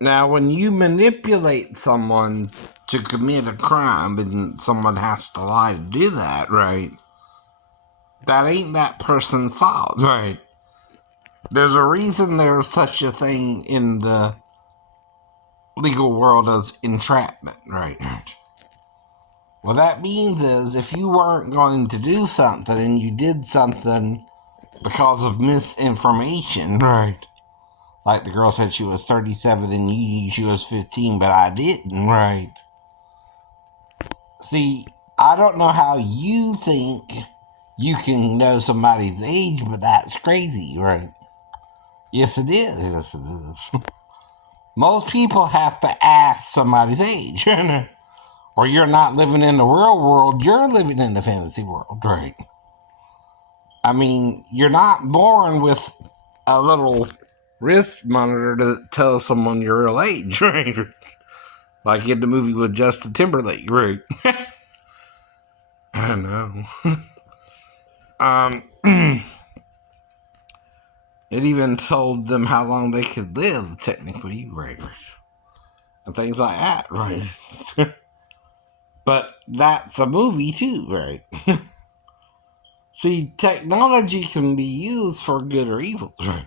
Now, when you manipulate someone to commit a crime and someone has to lie to do that, right? That ain't that person's fault, right? There's a reason there's such a thing in the legal world as entrapment, right? What that means is if you weren't going to do something and you did something because of misinformation, right? Like the girl said she was 37 and you knew she was 15, but I didn't, right? See, I don't know how you think you can know somebody's age, but that's crazy, right? Yes, it is. Yes, it is. Most people have to ask somebody's age, or you're not living in the real world, you're living in the fantasy world, right? I mean, you're not born with a little wrist monitor to tell someone your real age, right? Like in the movie with Justin Timberlake, right? I know. It even told them how long they could live, technically, right? And things like that, right? But that's a movie too, right? See, technology can be used for good or evil, right?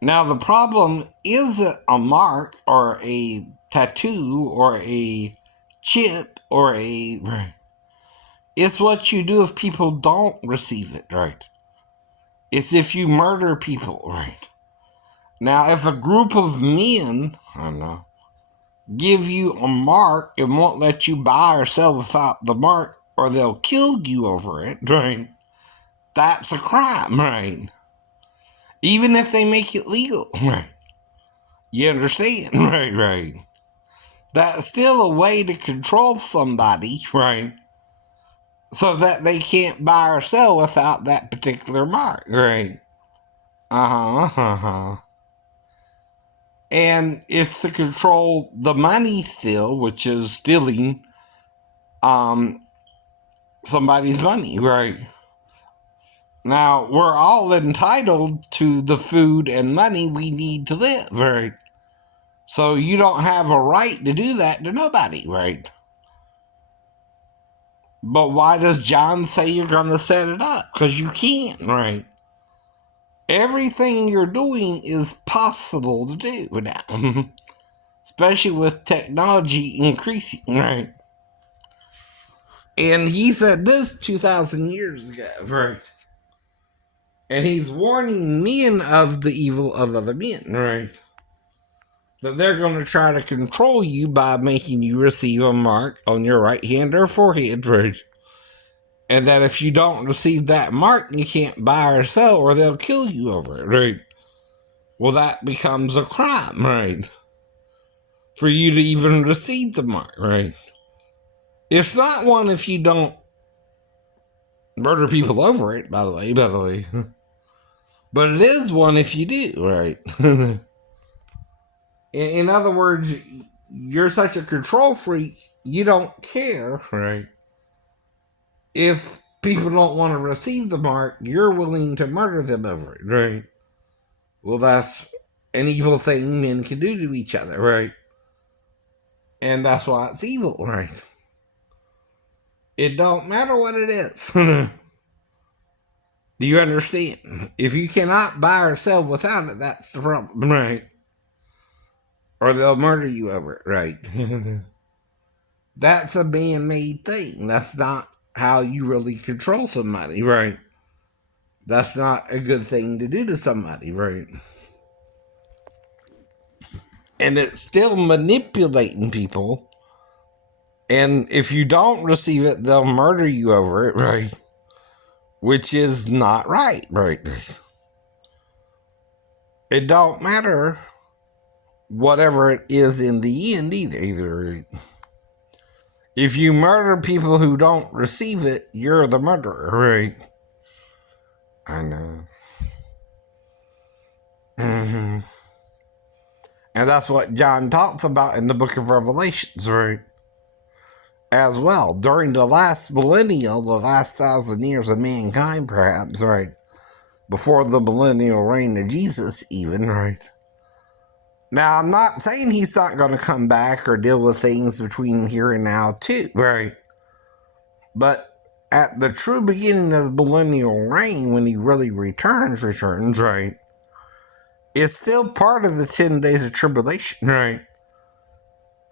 Now, the problem isn't a mark or a tattoo or a chip or a. Right. It's what you do if people don't receive it, right? It's if you murder people, right? Now, if a group of men, I don't know, give you a mark and won't let you buy or sell without the mark, or they'll kill you over it, right? That's a crime, right? Even if they make it legal, right? You understand? Right, right. That's still a way to control somebody, right? So that they can't buy or sell without that particular mark, right? Uh-huh. And it's to control the money still, which is stealing um somebody's money, right? Now, we're all entitled to the food and money we need to live, right? So you don't have a right to do that to nobody, right? But why does John say you're going to set it up? Because you can't, right? Everything you're doing is possible to do now, especially with technology increasing, right? And he said this 2,000 years ago, right? And he's warning men of the evil of other men, right? That they're going to try to control you by making you receive a mark on your right hand or forehead, right? And that if you don't receive that mark, you can't buy or sell, or they'll kill you over it, right? Well, that becomes a crime, right? For you to even receive the mark, right? It's not one if you don't murder people over it, by the way. But it is one if you do, right? In other words, you're such a control freak, you don't care, right? If people don't want to receive the mark, you're willing to murder them over it, right? Well, that's an evil thing men can do to each other, right? And that's why it's evil, right? It don't matter what it is. Do you understand? If you cannot buy or sell without it, that's the problem, right? Or they'll murder you over it, right? That's a man-made thing. That's not how you really control somebody, right? That's not a good thing to do to somebody, right? And it's still manipulating people. And if you don't receive it, they'll murder you over it, right? Which is not right, right? It don't matter whatever it is in the end either. If you murder people who don't receive it, you're the murderer, right? I know. Mm-hmm. And that's what John talks about in the book of Revelations, right? As well, during the last millennial, the last 1,000 years of mankind, perhaps, right? Before the millennial reign of Jesus, even, right? Now, I'm not saying he's not going to come back or deal with things between here and now, too, right? But at the true beginning of the millennial reign, when he really returns, right? It's still part of the 10 days of tribulation, right?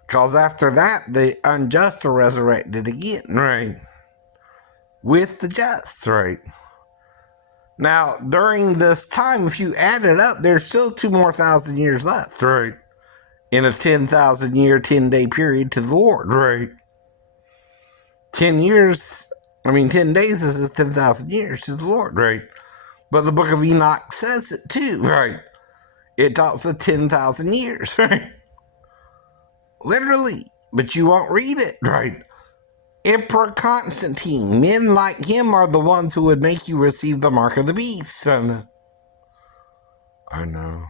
Because after that, the unjust are resurrected again, right? With the just, right? Now, during this time, if you add it up, there's still 2 more thousand years left, right? In a 10,000 year, 10-day period to the Lord, right? 10 days is 10,000 years to the Lord, right? But the book of Enoch says it too, right? It talks of 10,000 years, right? Literally. But you won't read it, right? Emperor Constantine, men like him are the ones who would make you receive the mark of the beast. I know.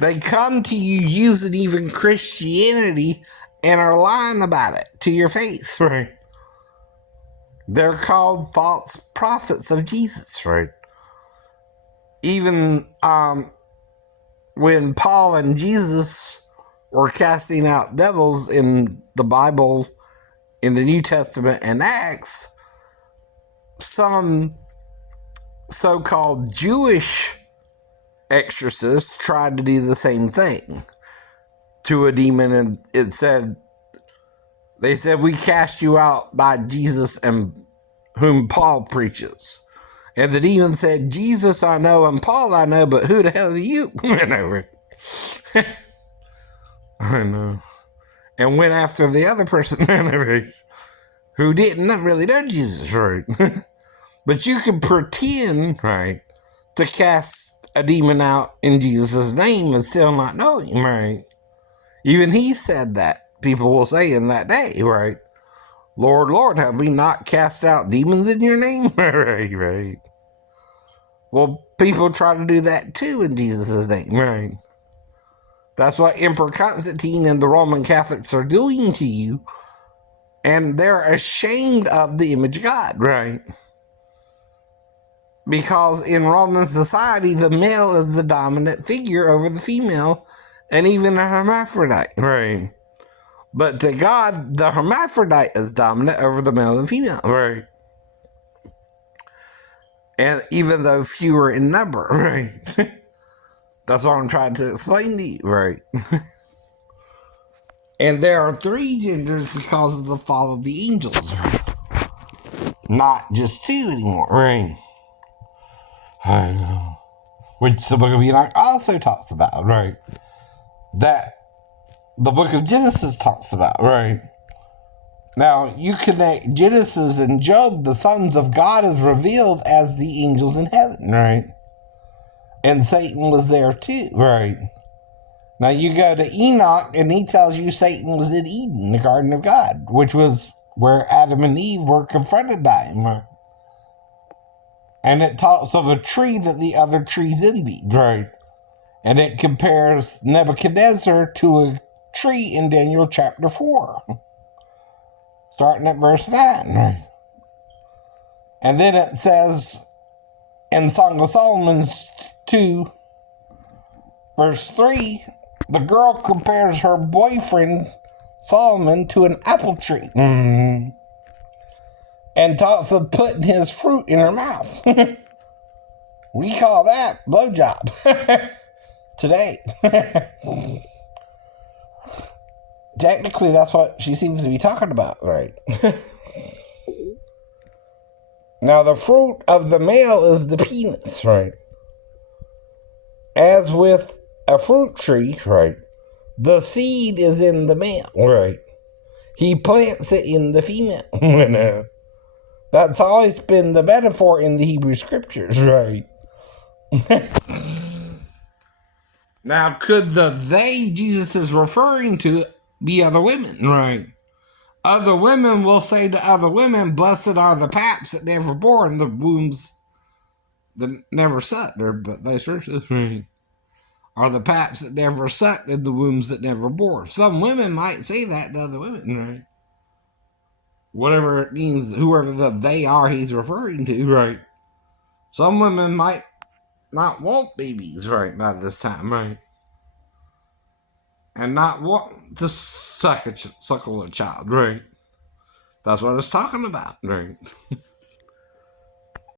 They come to you using even Christianity and are lying about it to your face, right? They're called false prophets of Jesus, right? Even when Paul and Jesus were casting out devils in the Bible, in the New Testament and Acts, some so-called Jewish exorcists tried to do the same thing to a demon, and they said, we cast you out by Jesus and whom Paul preaches. And the demon said, Jesus I know and Paul I know, but who the hell are you? I know. And went after the other person who didn't really know Jesus, right? But you can pretend, right, to cast a demon out in Jesus' name and still not know him, right? Even he said that. People will say in that day, right? Lord, Lord, have we not cast out demons in your name? Right. Well, people try to do that too in Jesus' name, right? That's what Emperor Constantine and the Roman Catholics are doing to you. And they're ashamed of the image of God, right? Because in Roman society, the male is the dominant figure over the female, and even a hermaphrodite, right? But to God, the hermaphrodite is dominant over the male and female, right? And even though fewer in number, right? That's what I'm trying to explain to you, right? And there are 3 genders because of the fall of the angels, right? Not just 2 anymore, right? I know. Which the book of Enoch also talks about, right? That the book of Genesis talks about, right? Now, you connect Genesis and Job, the sons of God is revealed as the angels in heaven, right? And Satan was there too, right? Now, you go to Enoch, and he tells you Satan was in Eden, the garden of God, which was where Adam and Eve were confronted by him, right? And it talks of a tree that the other trees envied, right? And it compares Nebuchadnezzar to a tree in Daniel chapter 4. Starting at verse 9, right? And then it says in Song of Solomon 2, verse 3, the girl compares her boyfriend Solomon to an apple tree. Mm-hmm. And talks of putting his fruit in her mouth. We call that blowjob today. Technically, that's what she seems to be talking about, right? Now, the fruit of the male is the penis, right? As with a fruit tree, right? The seed is in the male, right? He plants it in the female. That's always been the metaphor in the Hebrew scriptures, right? Now, could the they Jesus is referring to be other women, right? Other women will say to other women, blessed are the paps that never bore and the wombs that never sucked, or but vice versa, right? Are the paps that never sucked and the wombs that never bore. Some women might say that to other women, right? Whatever it means, whoever the they are he's referring to, right? Some women might not want babies, right, by this time, right? and not want to suckle a child, right? That's what I was talking about, right?